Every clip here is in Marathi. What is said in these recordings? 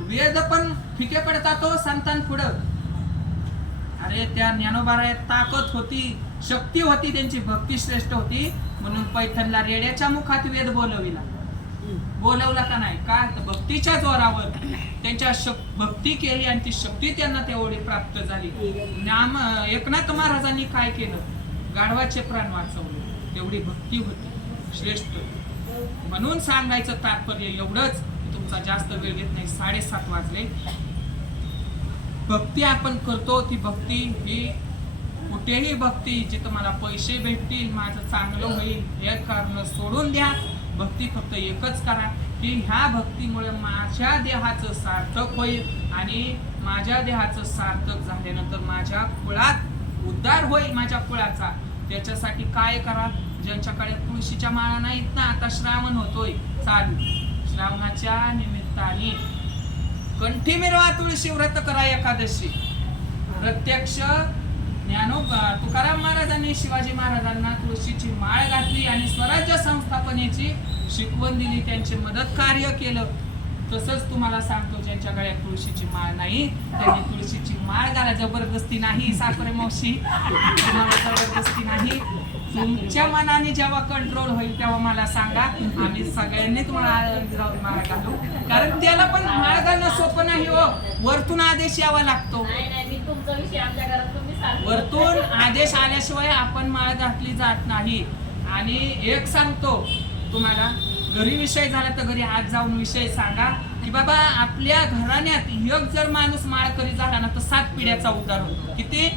वेद पण फिके पडतात तो संतान पुढं. अरे त्या ज्ञानोबारात ताकद होती शक्ती होती त्यांची भक्ती श्रेष्ठ होती. म्हणून पैठणला रेड्याच्या मुखात वेद बोलविला. बोलवला का नाही? का? भक्तीच्या जोरावर. त्यांच्या भक्ती केली आणि ती शक्ती त्यांना तेवढी प्राप्त झाली. नाम एकनाथ महाराजांनी काय केलं? गाढवाचे प्राण वाचवले. तेवढी भक्ती होती. श्रेष्ठ म्हणून सांगायचं तात्पर्य एवढंच. तुमचा जास्त वेळ घेत नाही साडेसात वाजले. भक्ती आपण करतो ती भक्ती ही कुठेही भक्ती जिथं मला पैसे भेटतील माझं चांगलं होईल हे कारण सोडून द्या. भक्ती फक्त एकच करा की ह्या भक्तीमुळे माझ्या देहाचं सार्थक होईल आणि माझ्या देहाचं सार्थक झाल्यानंतर माझ्या कुळात उद्धार होईल माझ्या कुळाचा. त्याच्यासाठी काय करा? ज्यांच्याकडे तुळशीच्या माळा नाहीत ना आता श्रावण होतोय. चालू. श्रावणाच्या निमित्ताने कंठी मिरवा तुळशी व्रत करा एकादशी. प्रत्यक्ष ज्ञानो तुकाराम महाराजांनी शिवाजी महाराजांना तुळशीची माळ घातली आणि स्वराज्य संस्थापनेची शिकवण दिली. त्यांचे मदत कार्य केलं. तसंच तुम्हाला सांगतो ज्यांच्या गळ्यात तुळशीची माळ नाही त्यांनी तुळशीची माळ घाला. जबरदस्ती नाही साखरे मावशी. तुम्हाला जबरदस्ती नाही. तुमच्या मनाने जेव्हा कंट्रोल होईल तेव्हा मला सांगा. आम्ही सगळ्यांनी तुम्हाला माळ घालू. कारण त्याला पण माळ घालणं सोपं नाही हो. वरतून आदेश यावा लागतो. वरतून आदेश आल्याशिवाय आपण माळ घातली जात नाही. आणि एक सांगतो तुम्हाला घरी विषय झाला तर घरी आज जाऊन विषय सांगा. की बाबा आपल्या घराण्यात एक जर माणूस माळकरी झाला ना तर सात पिढ्याचा उद्धार होतो. किती?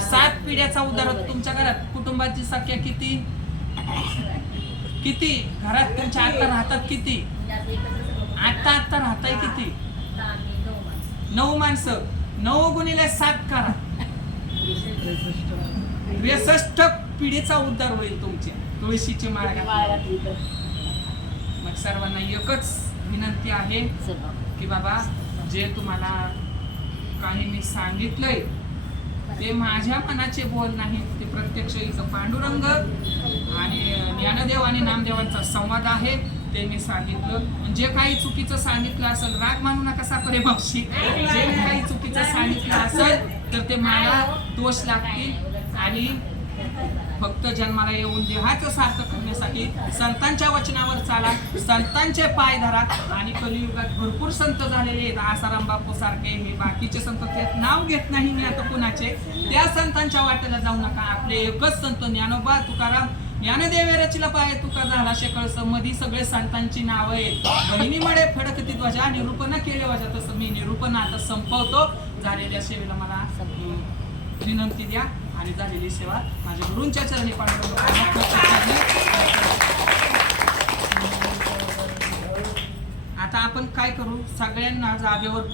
सात पिढ्याचा उद्धार होतो तुमच्या घरात. कुटुंबाची संख्या किती? किती? घरात तुमच्या आता राहतात किती? आता आता राहताय किती? नऊ माणसं. नऊ माणसं नऊ गुणिले सात करा. त्रेसष्ट पिढीचा उद्धार होईल तुमच्या तुळशीची माळ घातली. माळ घातली तर. मग सर्वांना एकच विनंती आहे. की बाबा जे तुम्हाला काही मी सांगितलंय ते माझ्या मनाचे बोल नाही ते प्रत्यक्ष इथं पांडुरंग आणि ज्ञानदेव आणि नामदेवांचा संवाद आहे ते मी सांगितलं जे काही चुकीचं सांगितलं असेल राग मानू नका सापरे मावशी जे काही चुकीचं सांगितलं असेल तर ते मला दोष लागतील आणि फक्त जन्माला येऊन देहाचं सार्थक करण्यासाठी संतांच्या वचनावर चाला संतांचे पाय धरा आणि कलियुगात भरपूर संत झालेले आहेत. आसाराम बापू सारखे हे बाकीचे संत ते नाव घेत नाही मी आता कुणाचे? त्या संतांच्या वाटेला जाऊ नका. आपले एकच संत ज्ञानोबा तुकाराम ज्ञानदेव रचिला पाय तुका झाला शेकळ मधी सगळे संतांची नावं आहेत. बहिणीमुळे फडकती ध्वजा निरूपण केले वजा तसं मी निरूपण आता संपवतो. झालेल्या सेवेला मला विनंती द्या. आणि झालेली सेवा माझ्या गुरूंच्या चरणी पाठवतो. आता आपण काय करू? सगळ्यांना जागेवर